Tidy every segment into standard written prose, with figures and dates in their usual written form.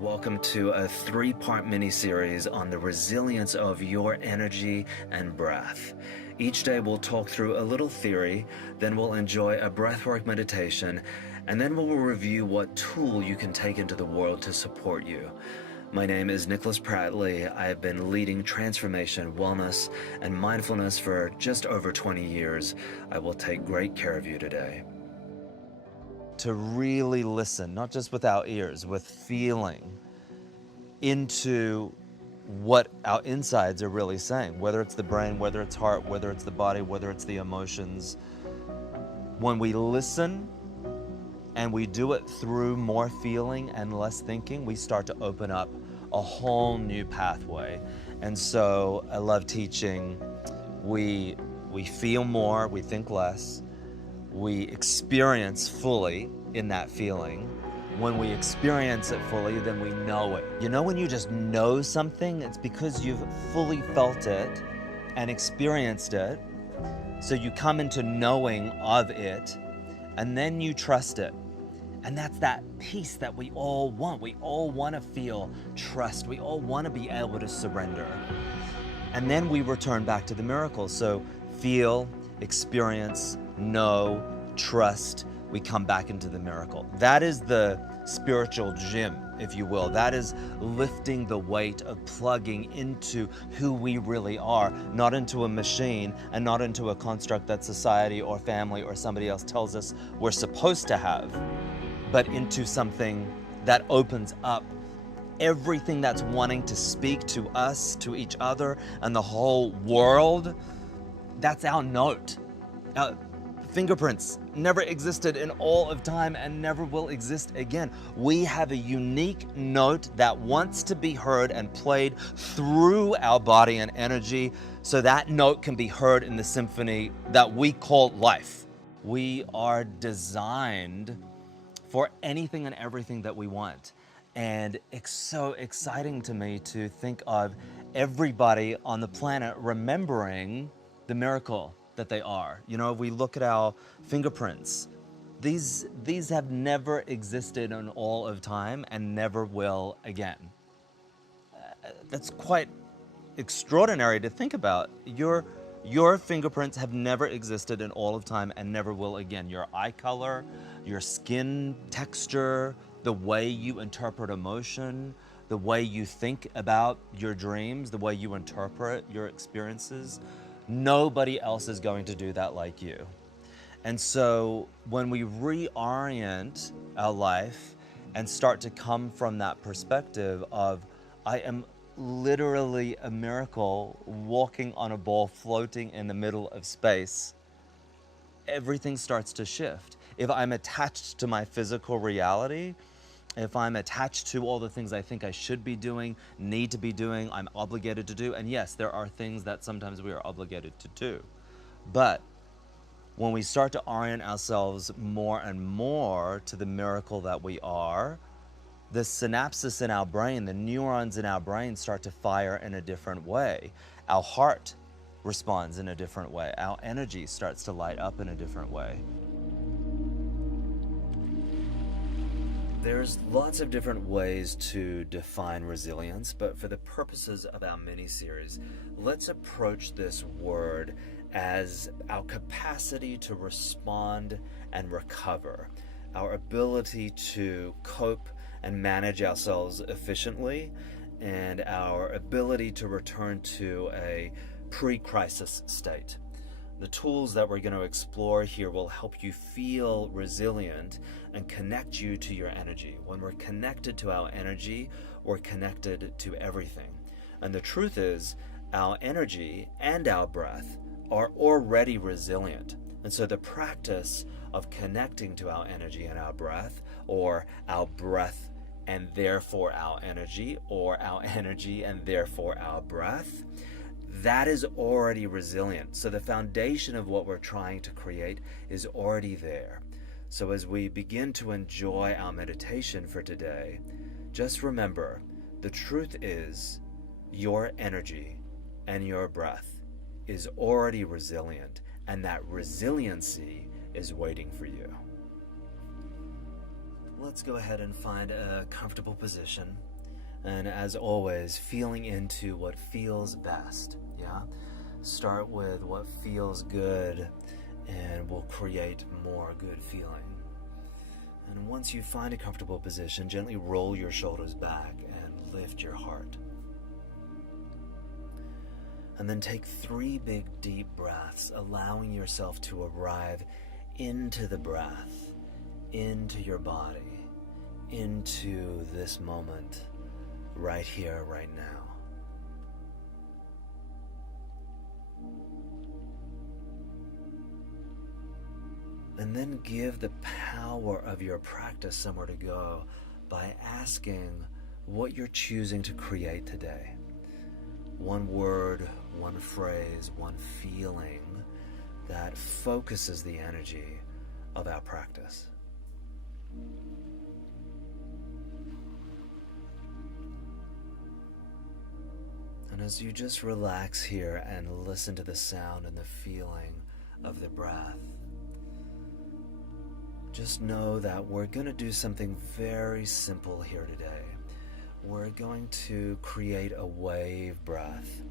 Welcome to a 3-part mini-series on the resilience of your energy and breath. Each day we'll talk through a little theory, then we'll enjoy a breathwork meditation, and then we'll review what tool you can take into the world to support you. My name is Nicholas Prattley. I have been leading transformation, wellness, and mindfulness for just over 20 years. I will take great care of you today. To really listen, not just with our ears, with feeling into what our insides are really saying, whether it's the brain, whether it's heart, whether it's the body, whether it's the emotions. When we listen and we do it through more feeling and less thinking, we start to open up a whole new pathway. And so I love teaching. We feel more, we think less. We experience fully in that feeling. When we experience it fully, then we know it. You know, when you just know something, it's because you've fully felt it and experienced it. So you come into knowing of it, and then you trust it. And that's that peace that we all want. We all want to feel trust. We all want to be able to surrender. And then we return back to the miracle. So feel, experience, know, trust, we come back into the miracle. That is the spiritual gym, if you will. That is lifting the weight of plugging into who we really are, not into a machine and not into a construct that society or family or somebody else tells us we're supposed to have, but into something that opens up everything that's wanting to speak to us, to each other, and the whole world. That's our note. Fingerprints never existed in all of time and never will exist again. We have a unique note that wants to be heard and played through our body and energy, so that note can be heard in the symphony that we call life. We are designed for anything and everything that we want. And it's so exciting to me to think of everybody on the planet remembering the miracle that they are. You know, if we look at our fingerprints, these have never existed in all of time and never will again. That's quite extraordinary to think about. Your fingerprints have never existed in all of time and never will again. Your eye color, your skin texture, the way you interpret emotion, the way you think about your dreams, the way you interpret your experiences. Nobody else is going to do that like you. And so when we reorient our life and start to come from that perspective of, I am literally a miracle walking on a ball floating in the middle of space, everything starts to shift. If I'm attached to my physical reality, if I'm attached to all the things I think I should be doing, need to be doing, I'm obligated to do, and yes, there are things that sometimes we are obligated to do. But when we start to orient ourselves more and more to the miracle that we are, the synapses in our brain, the neurons in our brain start to fire in a different way. Our heart responds in a different way. Our energy starts to light up in a different way. There's lots of different ways to define resilience, but for the purposes of our mini-series, let's approach this word as our capacity to respond and recover, our ability to cope and manage ourselves efficiently, and our ability to return to a pre-crisis state. The tools that we're going to explore here will help you feel resilient and connect you to your energy. When we're connected to our energy, we're connected to everything. And the truth is, our energy and our breath are already resilient. And so the practice of connecting to our energy and our breath, or our breath and therefore our energy, or our energy and therefore our breath, that is already resilient. So the foundation of what we're trying to create is already there. So as we begin to enjoy our meditation for today, just remember, the truth is your energy and your breath is already resilient, and that resiliency is waiting for you. Let's go ahead and find a comfortable position. And as always, feeling into what feels best, yeah? Start with what feels good and will create more good feeling. And once you find a comfortable position, gently roll your shoulders back and lift your heart. And then take 3 big deep breaths, allowing yourself to arrive into the breath, into your body, into this moment, right here, right now. And then give the power of your practice somewhere to go by asking what you're choosing to create today. One word, one phrase, one feeling that focuses the energy of our practice. And as you just relax here and listen to the sound and the feeling of the breath, just know that we're going to do something very simple here today. We're going to create a wave breath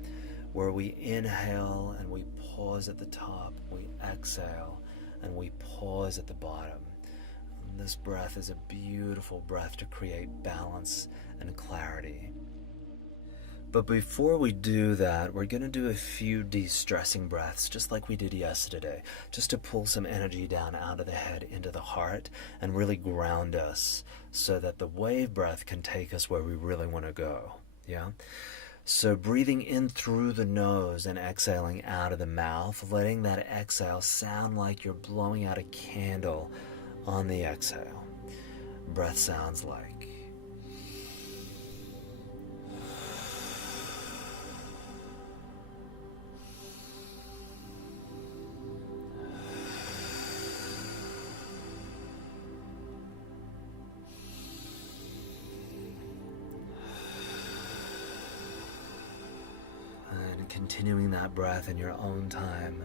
where we inhale and we pause at the top, we exhale and we pause at the bottom. And this breath is a beautiful breath to create balance and clarity. But before we do that, we're going to do a few de-stressing breaths, just like we did yesterday, just to pull some energy down out of the head into the heart and really ground us so that the wave breath can take us where we really want to go. Yeah? So breathing in through the nose and exhaling out of the mouth, letting that exhale sound like you're blowing out a candle on the exhale. Breath sounds like. Continuing that breath in your own time,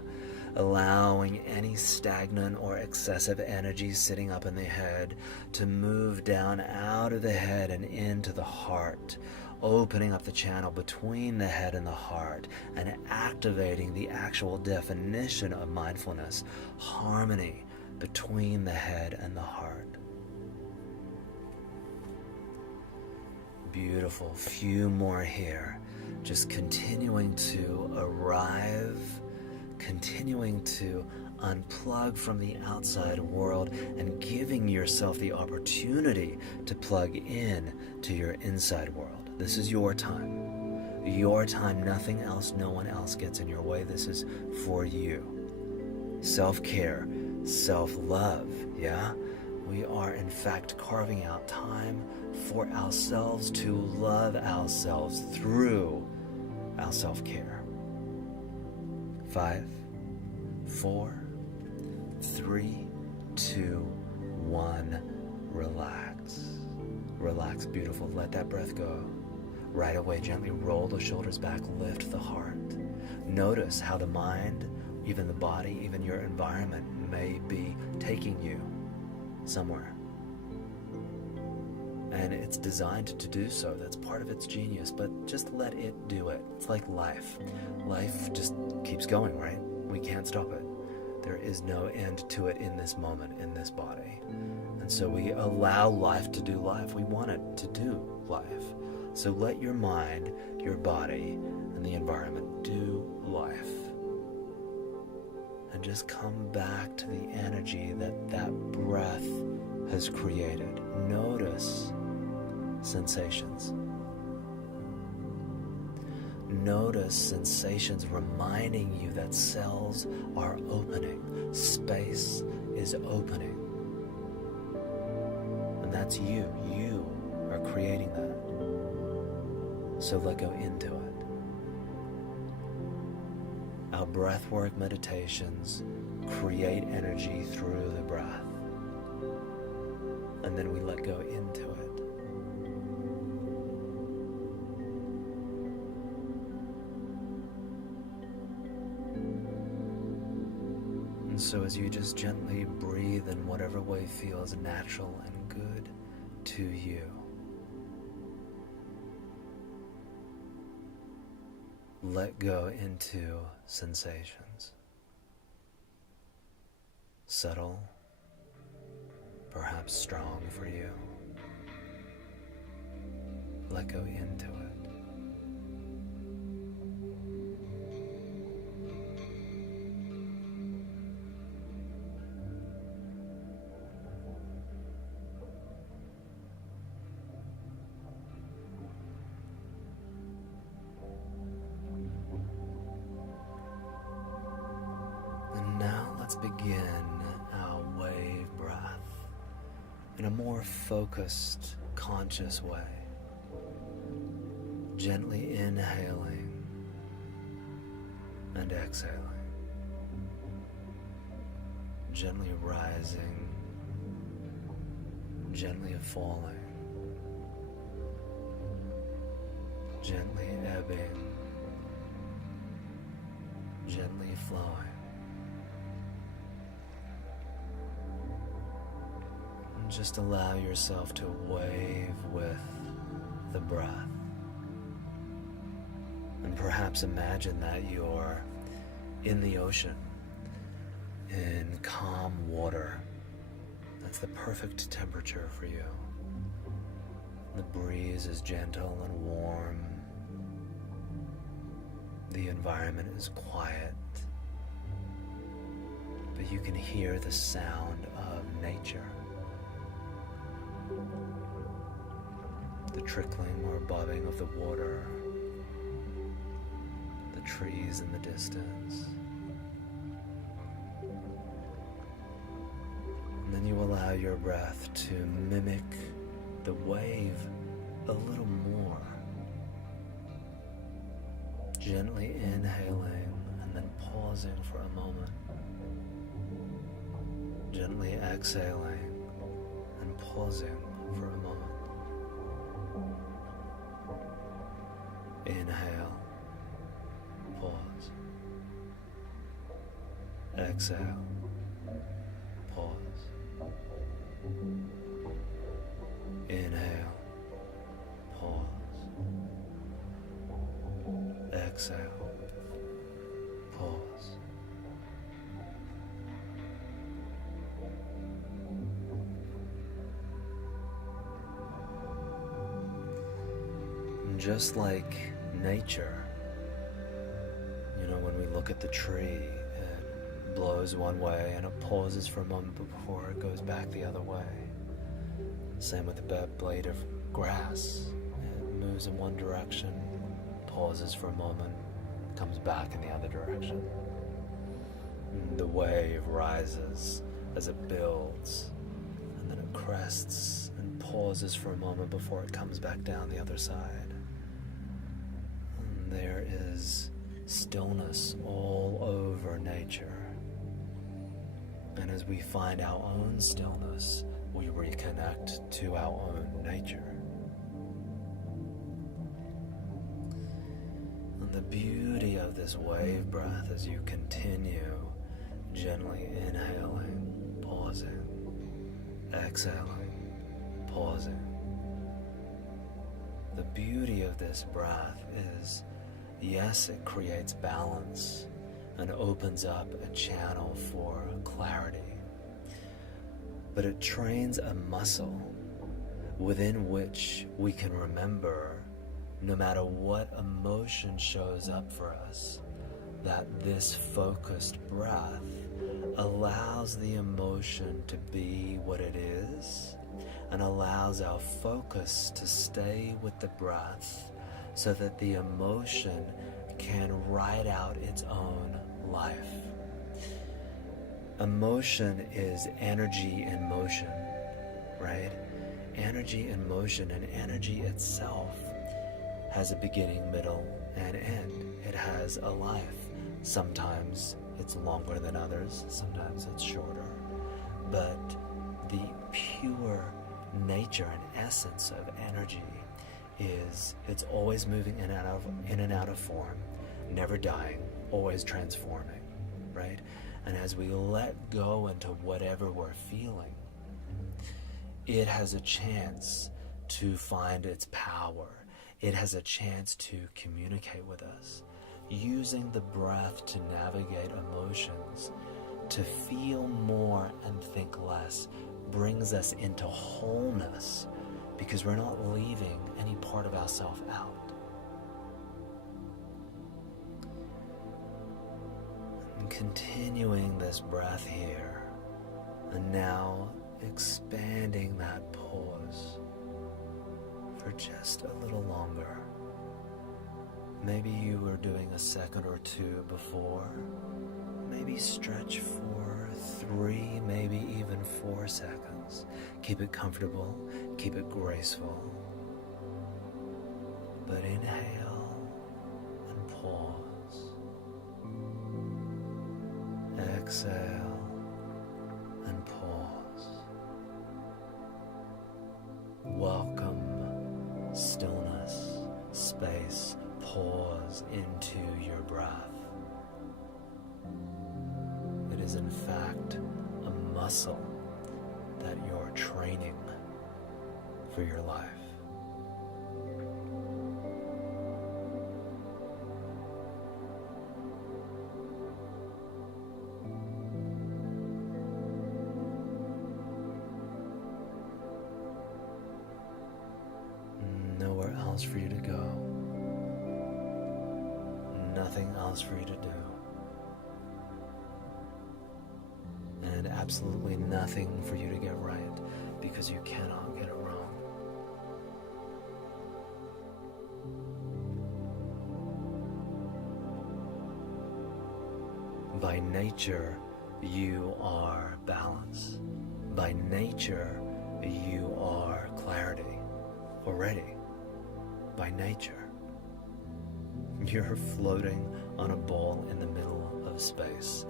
allowing any stagnant or excessive energy sitting up in the head to move down out of the head and into the heart, opening up the channel between the head and the heart and activating the actual definition of mindfulness, harmony between the head and the heart. Beautiful. Few more here. Just continuing to arrive, continuing to unplug from the outside world and giving yourself the opportunity to plug in to your inside world. This is your time. Your time, nothing else, no one else gets in your way. This is for you. Self-care, self-love, yeah? We are in fact carving out time for ourselves to love ourselves through our self-care. 5, 4, 3, 2, 1. Relax. Relax, beautiful. Let that breath go. Right away, gently roll the shoulders back, lift the heart. Notice how the mind, even the body, even your environment may be taking you somewhere. And it's designed to do so. That's part of its genius, but just let it do it. It's like life. Life just keeps going, right? We can't stop it. There is no end to it in this moment, in this body. And so we allow life to do life. We want it to do life. So let your mind, your body, and the environment do life. And just come back to the energy that that breath has created. Notice sensations. Notice sensations reminding you that cells are opening, space is opening. And that's you. You are creating that. So let go into it. Our breathwork meditations create energy through the breath. And then we let go into it. And so as you just gently breathe in whatever way feels natural and good, into you. Let go into sensations. Subtle, perhaps strong for you. Let go into it. And now let's begin our wave breath in a more focused, conscious way. Gently inhaling and exhaling. Gently rising, gently falling. Gently ebbing, gently flowing. And just allow yourself to wave with the breath. And perhaps imagine that you're in the ocean, in calm water. That's the perfect temperature for you. The breeze is gentle and warm. The environment is quiet, but you can hear the sound of nature. The trickling or bobbing of the water, the trees in the distance. And then you allow your breath to mimic the wave a little more. Gently inhaling and then pausing for a moment. Gently exhaling and pausing for a moment. Inhale, pause. Exhale, pause. Inhale, pause. Exhale, pause. And just like nature, when we look at the tree, it blows one way and it pauses for a moment before it goes back the other way. Same with the blade of grass. It moves in one direction, pauses for a moment, comes back in the other direction. And the wave rises as it builds, and then it crests and pauses for a moment before it comes back down the other side. And there is stillness all over nature. And as we find our own stillness, we reconnect to our own nature. And the beauty of this wave breath as you continue gently inhaling, pausing, exhaling, pausing. The beauty of this breath is, yes, it creates balance and opens up a channel for clarity. But it trains a muscle within which we can remember, no matter what emotion shows up for us, that this focused breath allows the emotion to be what it is and allows our focus to stay with the breath so that the emotion can ride out its own life. Emotion is energy in motion, right? Energy in motion, and energy itself has a beginning, middle, and end. It has a life. Sometimes it's longer than others, sometimes it's shorter. But the pure nature and essence of energy is it's always moving in and out of form, never dying, always transforming, right? And as we let go into whatever we're feeling, it has a chance to find its power. It has a chance to communicate with us. Using the breath to navigate emotions, to feel more and think less, brings us into wholeness because we're not leaving any part of ourselves out. And continuing this breath here, and now expanding that pause for just a little longer. Maybe you were doing a second or two before. Maybe stretch for 3, maybe even 4 seconds. Keep it comfortable, keep it graceful. But inhale and pause. Exhale and pause. Welcome stillness, space, pause into your breath. It is in fact a muscle that you're training for your life. Nowhere else for you to go. Nothing else for you to do. And absolutely nothing for you to get right, because you cannot get it wrong. By nature, you are balance. By nature, you are clarity already. By nature. You're floating on a ball in the middle of space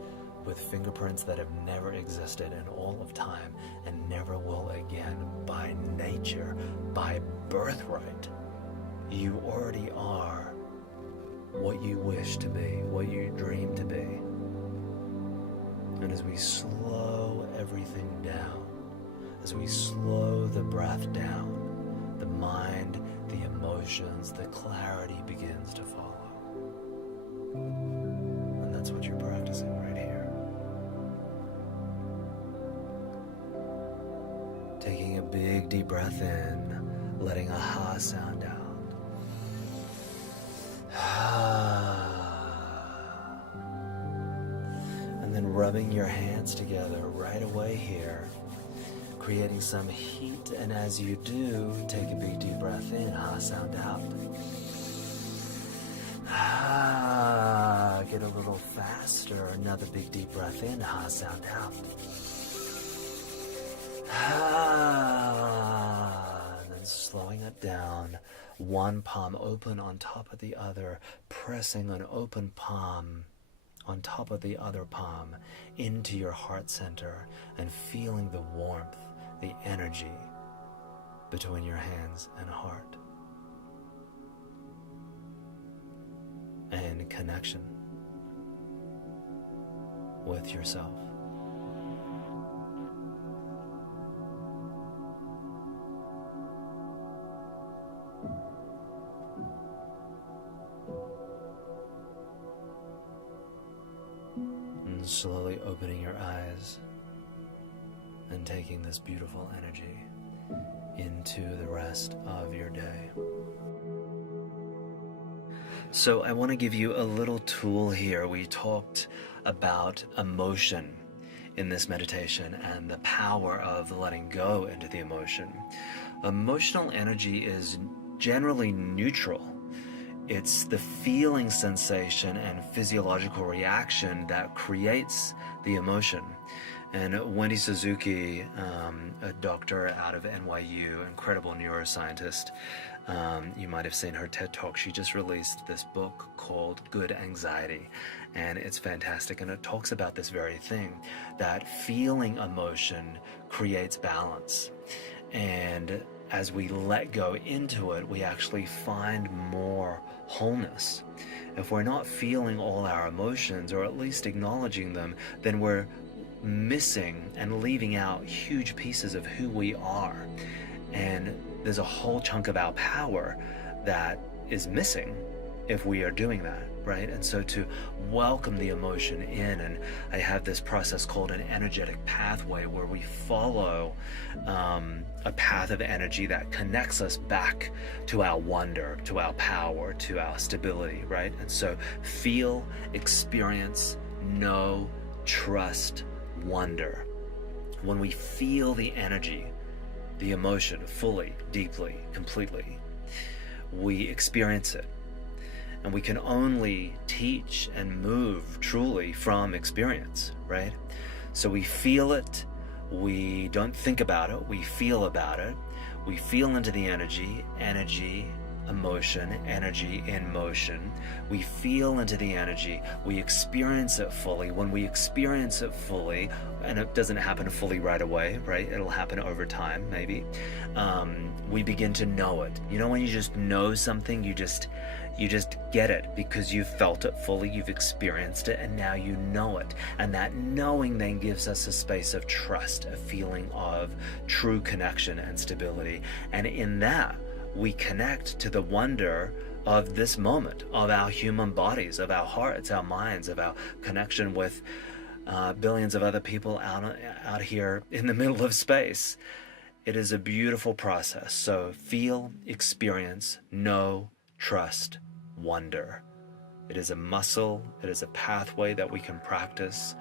with fingerprints that have never existed in all of time and never will again. By nature, by birthright, you already are what you wish to be, what you dream to be. And as we slow everything down, as we slow the breath down, the mind, the emotions, the clarity begins to follow. And that's what you're practicing right here. Taking a big deep breath in, letting a ha sound out. And then rubbing your hands together right away here, creating some heat, and as you do, take a big deep breath in, ha sound out. Get a little faster, another big deep breath in, ha sound out. And then slowing it down, one palm open on top of the other, pressing an open palm on top of the other palm into your heart center and feeling the warmth, the energy between your hands and heart. And connection with yourself. And slowly opening your eyes and taking this beautiful energy into the rest of your day. So I want to give you a little tool here. We talked about emotion in this meditation and the power of letting go into the emotion. Emotional energy is generally neutral. It's the feeling sensation and physiological reaction that creates the emotion. And Wendy Suzuki, a doctor out of NYU, incredible neuroscientist, you might have seen her TED Talk. She just released this book called Good Anxiety, and it's fantastic. And it talks about this very thing, that feeling emotion creates balance. And as we let go into it, we actually find more wholeness. If we're not feeling all our emotions, or at least acknowledging them, then we're missing and leaving out huge pieces of who we are. And there's a whole chunk of our power that is missing if we are doing that, right? And so to welcome the emotion in, and I have this process called an energetic pathway where we follow a path of energy that connects us back to our wonder, to our power, to our stability, right? And so feel, experience, know, trust, wonder. When we feel the energy, the emotion fully, deeply, completely, we experience it. And we can only teach and move truly from experience, right? So we feel it, we don't think about it, we feel about it, we feel into the energy, emotion, energy in motion. We feel into the energy, we experience it fully. When we experience it fully, and it doesn't happen fully right away, right? It'll happen over time, maybe. We begin to know it. You know, when you just know something, you just get it because you've felt it fully, you've experienced it, and now you know it. And that knowing then gives us a space of trust, a feeling of true connection and stability. And in that, we connect to the wonder of this moment, of our human bodies, of our hearts, our minds, of our connection with billions of other people out here in the middle of space. It is a beautiful process. So feel, experience, know, trust, wonder. It is a muscle, it is a pathway that we can practice.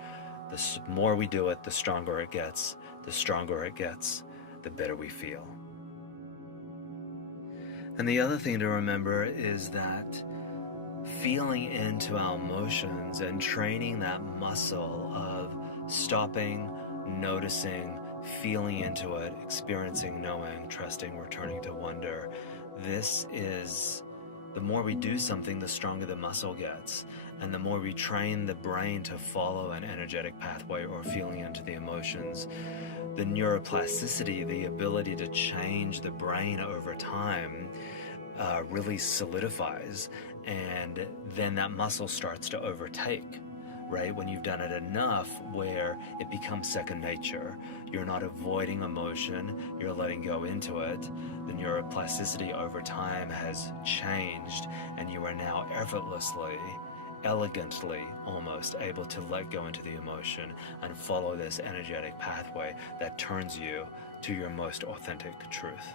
The more we do it, the stronger it gets. The stronger it gets, the better we feel. And the other thing to remember is that feeling into our emotions and training that muscle of stopping, noticing, feeling into it, experiencing, knowing, trusting, returning to wonder. This is, the more we do something, the stronger the muscle gets. And the more we train the brain to follow an energetic pathway or feeling into the emotions, the neuroplasticity, the ability to change the brain over time, really solidifies. And then that muscle starts to overtake, right? When you've done it enough where it becomes second nature. You're not avoiding emotion, you're letting go into it. The neuroplasticity over time has changed, and you are now effortlessly, elegantly almost able to let go into the emotion and follow this energetic pathway that turns you to your most authentic truth.